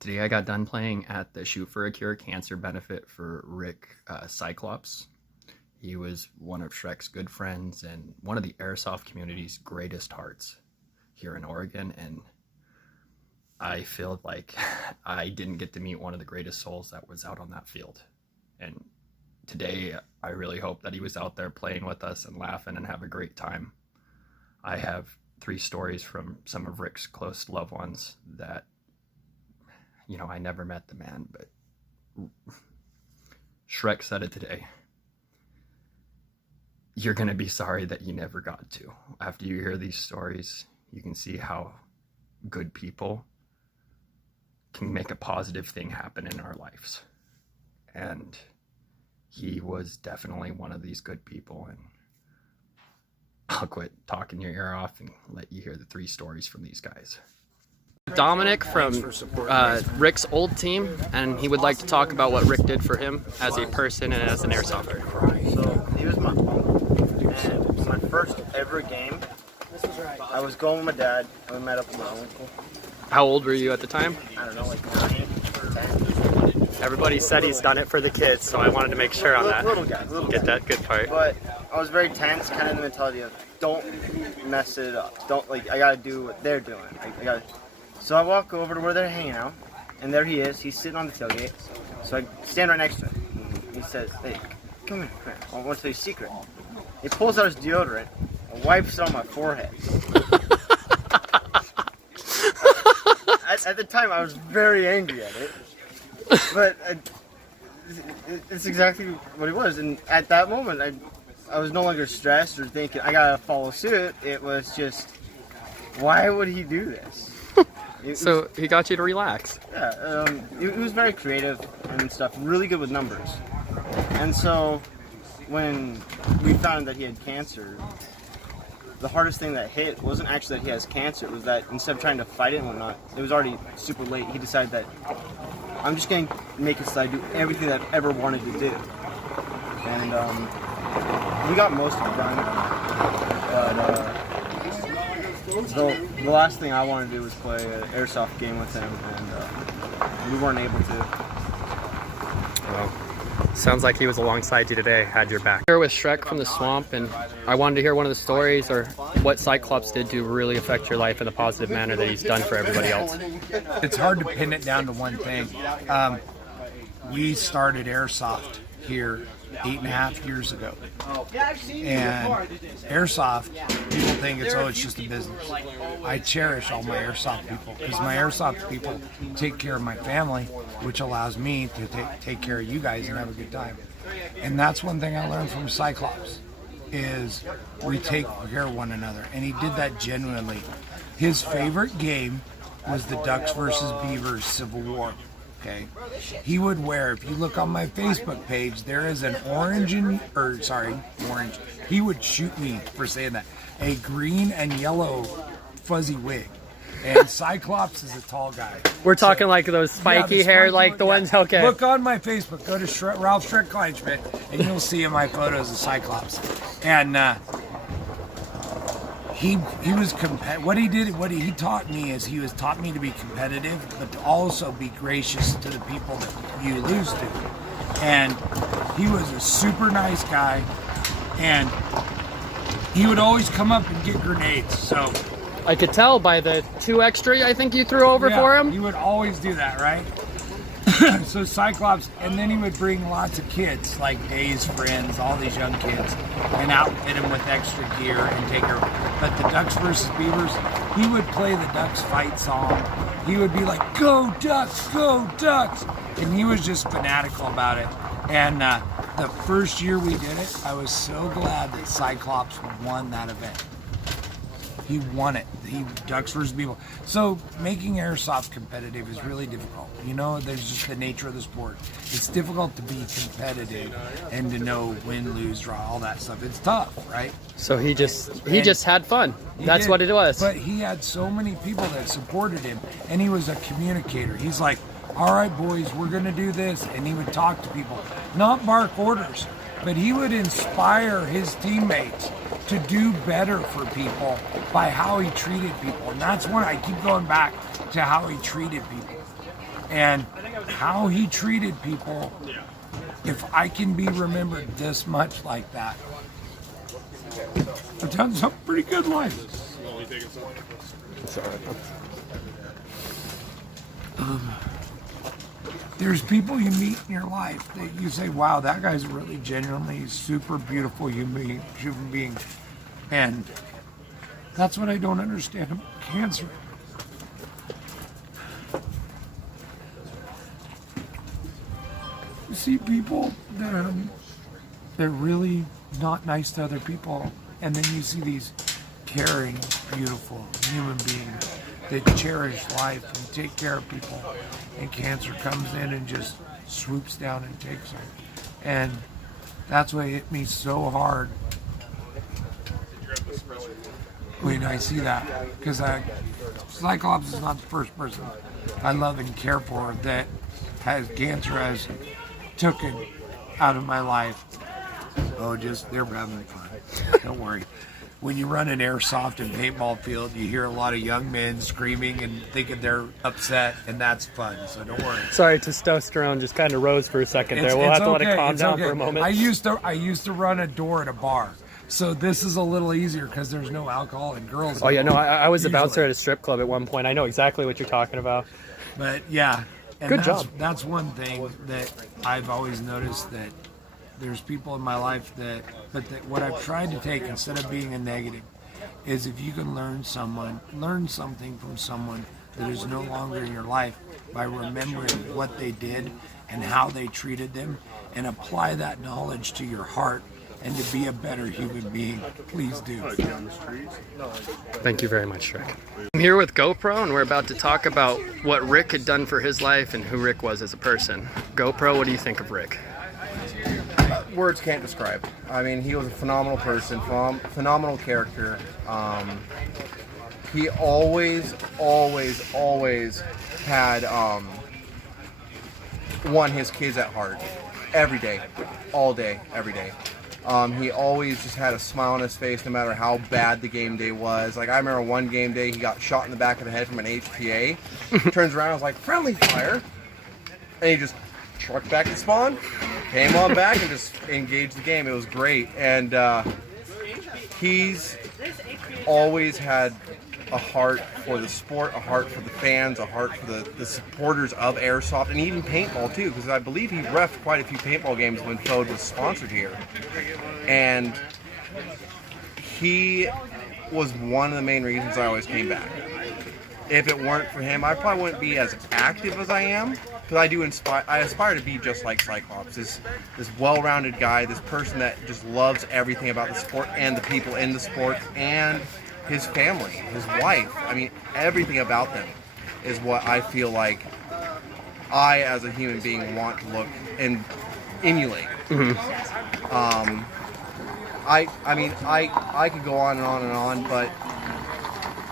Today I got done playing at the Shoot for a Cure cancer benefit for Rick CYCLOPS. He was one of Shrek's good friends and one of the Airsoft community's greatest hearts here in Oregon, and I feel like I didn't get to meet one of the greatest souls that was out on that field. And today I really hope that he was out there playing with us and laughing and have a great time. I have 3 stories from some of Rick's close loved ones that, you know, I never met the man, but Shrek said it today. You're going to be sorry that you never got to. After you hear these stories, you can see how good people can make a positive thing happen in our lives. And he was definitely one of these good people, and I'll quit talking your ear off and let you hear the 3 stories from these guys. Dominik from Rick's old team, and he would like to talk about what Rick did for him as a person and as an airsofter. So he was my uncle, and my first ever game, I was going with my dad, and we met up with my uncle. How old were you at the time? I don't know, like 9, 10. Everybody said he's done it for the kids, so I wanted to make sure on that. Little guy. Get that good part. But I was very tense, kind of the mentality of don't mess it up. Don't, like, I gotta do what they're doing. So I walk over to where they're hanging out, and there he is. He's sitting on the tailgate. So I stand right next to him. And he says, "Hey, come here. I want to tell you a secret." He pulls out his deodorant and wipes it on my forehead. At the time, I was very angry at it. But it's exactly what it was. And at that moment, I was no longer stressed or thinking, I gotta follow suit. It was just, why would he do this? So he got you to relax. Yeah, he was very creative and stuff, really good with numbers. And so when we found that he had cancer, the hardest thing that hit wasn't actually that he has cancer. It was that instead of trying to fight it and whatnot, it was already super late. He decided that I'm just going to make it so I do everything that I've ever wanted to do. And we got most of it done. But the last thing I wanted to do was play an Airsoft game with him, and we weren't able to. Well, sounds like he was alongside you today, had your back. Here with Shrek from the swamp, and I wanted to hear one of the stories or what CYCLOPS did to really affect your life in a positive manner that he's done for everybody else. It's hard to pin it down to one thing. We started Airsoft here 8.5 years ago. And Airsoft, people think it's just a business. I cherish all my Airsoft people because my Airsoft people take care of my family, which allows me to take care of you guys and have a good time. And that's one thing I learned from CYCLOPS is we take care of one another. And he did that genuinely. His favorite game was the Ducks versus Beavers Civil War. Okay, he would wear, if you look on my Facebook page, there is an orange. He would shoot me for saying that. A green and yellow fuzzy wig. And CYCLOPS is a tall guy. We're talking like those spiky hair, like the ones, okay. Look on my Facebook, go to Ralph Shrek Kleinschmidt, and you'll see in my photos of CYCLOPS. And he was what he taught me is he taught me to be competitive, but to also be gracious to the people that you lose to. And he was a super nice guy, and he would always come up and get grenades. So I could tell by the 2 extra I think you threw over for him. He would always do that, right? So CYCLOPS, and then he would bring lots of kids, like Dave's friends, all these young kids, and outfit them with extra gear and take her. But the Ducks versus Beavers, he would play the Ducks fight song. He would be like, "Go Ducks, go Ducks!" And he was just fanatical about it. And the first year we did it, I was so glad that CYCLOPS won that event. He won it. Ducks versus Beavers. So making Airsoft competitive is really difficult. You know, there's just the nature of the sport. It's difficult to be competitive and to know win, lose, draw, all that stuff. It's tough, right? So he just had fun. That's what it was. But he had so many people that supported him, and he was a communicator. He's like, "All right, boys, we're going to do this," and he would talk to people, not bark orders, but he would inspire his teammates to do better for people by how he treated people. And that's when I keep going back to how he treated people. And how he treated people, if I can be remembered this much like that, I've done some pretty good life. There's people you meet in your life that you say, wow, that guy's really genuinely super beautiful human being. And that's what I don't understand about cancer. You see people that they're really not nice to other people, and then you see these caring, beautiful human beings that cherish life and take care of people, and cancer comes in and just swoops down and takes them. And that's what hit me so hard when I see that, because Cyclops is not the first person I love and care for that has cancer has taken out of my life. Oh, just they're having fun. Don't worry. When you run an airsoft and paintball field, you hear a lot of young men screaming and thinking they're upset, and that's fun. So don't worry. Sorry, testosterone just kind of rose for a second there. We'll have to let it calm down for a moment. I used to run a door at a bar, so this is a little easier because there's no alcohol and girls. Oh yeah, no, I was a bouncer at a strip club at one point. I know exactly what you're talking about. But yeah, and good job. That's one thing that I've always noticed, that there's people in my life that what I've tried to take, instead of being a negative, is if you can learn something from someone that is no longer in your life by remembering what they did and how they treated them, and apply that knowledge to your heart and to be a better human being, please do. Thank you very much, Rick. I'm here with Gopro, and we're about to talk about what Rick had done for his life and who Rick was as a person. Gopro, what do you think of Rick? Words can't describe. I mean, he was a phenomenal person, phenomenal character. He always had his kids at heart. Every day, all day, every day. He always just had a smile on his face no matter how bad the game day was. Like, I remember one game day, he got shot in the back of the head from an HPA. Turns around and was like, friendly fire. And he just trucked back to spawn, came on back, and just engaged the game. It was great. And he's always had a heart for the sport, a heart for the fans, a heart for the supporters of Airsoft, and even paintball too, because I believe he reffed quite a few paintball games when FOD was sponsored here. And he was one of the main reasons I always came back. If it weren't for him, I probably wouldn't be as active as I am, because I aspire to be just like Cyclops, this well-rounded guy, this person that just loves everything about the sport and the people in the sport and his family, his wife. I mean, everything about them is what I feel like I, as a human being, want to look and emulate. Mm-hmm. I could go on and on and on, but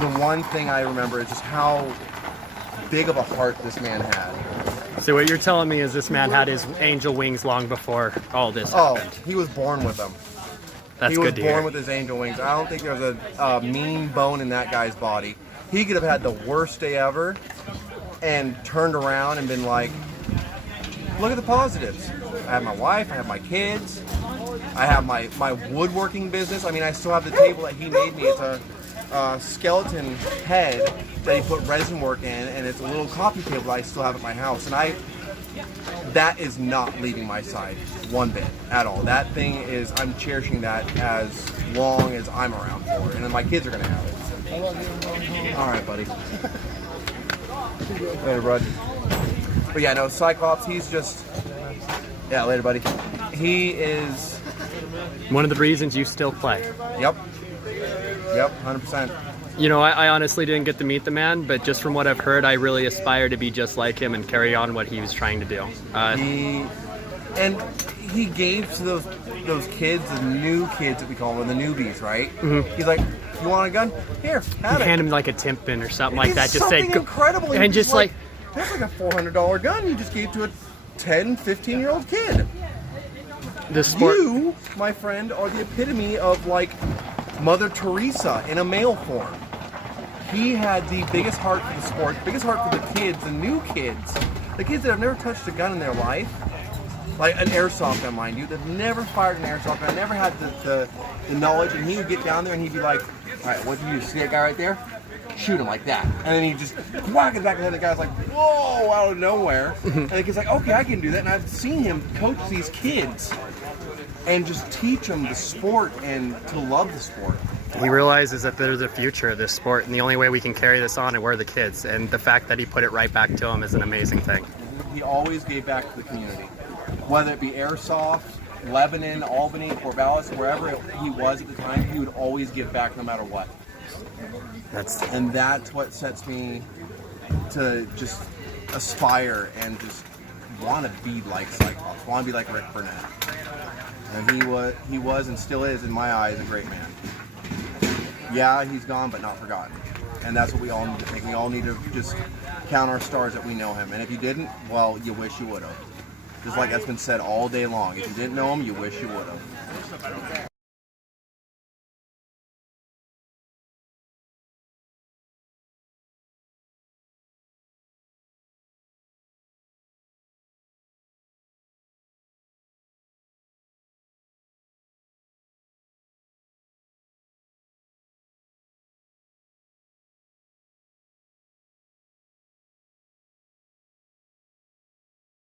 the one thing I remember is just how big of a heart this man had. So what you're telling me is this man had his angel wings long before all this happened. Oh, he was born with them. That's good to hear. He was born with his angel wings. I don't think there's a mean bone in that guy's body. He could have had the worst day ever and turned around and been like, look at the positives. I have my wife, I have my kids, I have my woodworking business. I mean, I still have the table that he made me. It's a skeleton head that he put resin work in, and it's a little coffee table that I still have at my house. And that is not leaving my side one bit at all. That thing is, I'm cherishing that as long as I'm around for it, and then my kids are gonna have it. All right, buddy. Later, bud. But yeah, no, Cyclops, he's just, yeah, later, buddy. He is one of the reasons you still play. Yep, 100%. You know, I honestly didn't get to meet the man, but just from what I've heard, I really aspire to be just like him and carry on what he was trying to do. He gave to those kids, the new kids that we call them, the newbies, right? Mm-hmm. He's like, you want a gun? Here, have it. Hand him like a Timpin or something like that. Just something say, incredible. And just like, that's like a $400 gun you just gave to a 10, 15-year-old kid. You, my friend, are the epitome of like Mother Teresa in a male form. He had the biggest heart for the sport, biggest heart for the kids, the new kids. The kids that have never touched a gun in their life, like an airsoft gun, mind you, they've never fired an airsoft gun, never had the knowledge, and he would get down there and he'd be like, all right, what do you see that guy right there? Shoot him like that. And then he just whack it back, and the guy's like, whoa, out of nowhere. And the kid's like, okay, I can do that. And I've seen him coach these kids and just teach them the sport and to love the sport. He realizes that there's a future of this sport, and the only way we can carry this on, and we're the kids. And the fact that he put it right back to him is an amazing thing. He always gave back to the community. Whether it be Airsoft, Lebanon, Albany, Corvallis, wherever he was at the time, he would always give back no matter what. And that's what sets me to just aspire and just want to be like Cyclops, want to be like Rick Burnett. And he was and still is, in my eyes, a great man. Yeah, he's gone, but not forgotten. And that's what we all need to think. We all need to just count our stars that we know him. And if you didn't, well, you wish you would have. Just like that's been said all day long. If you didn't know him, you wish you would have.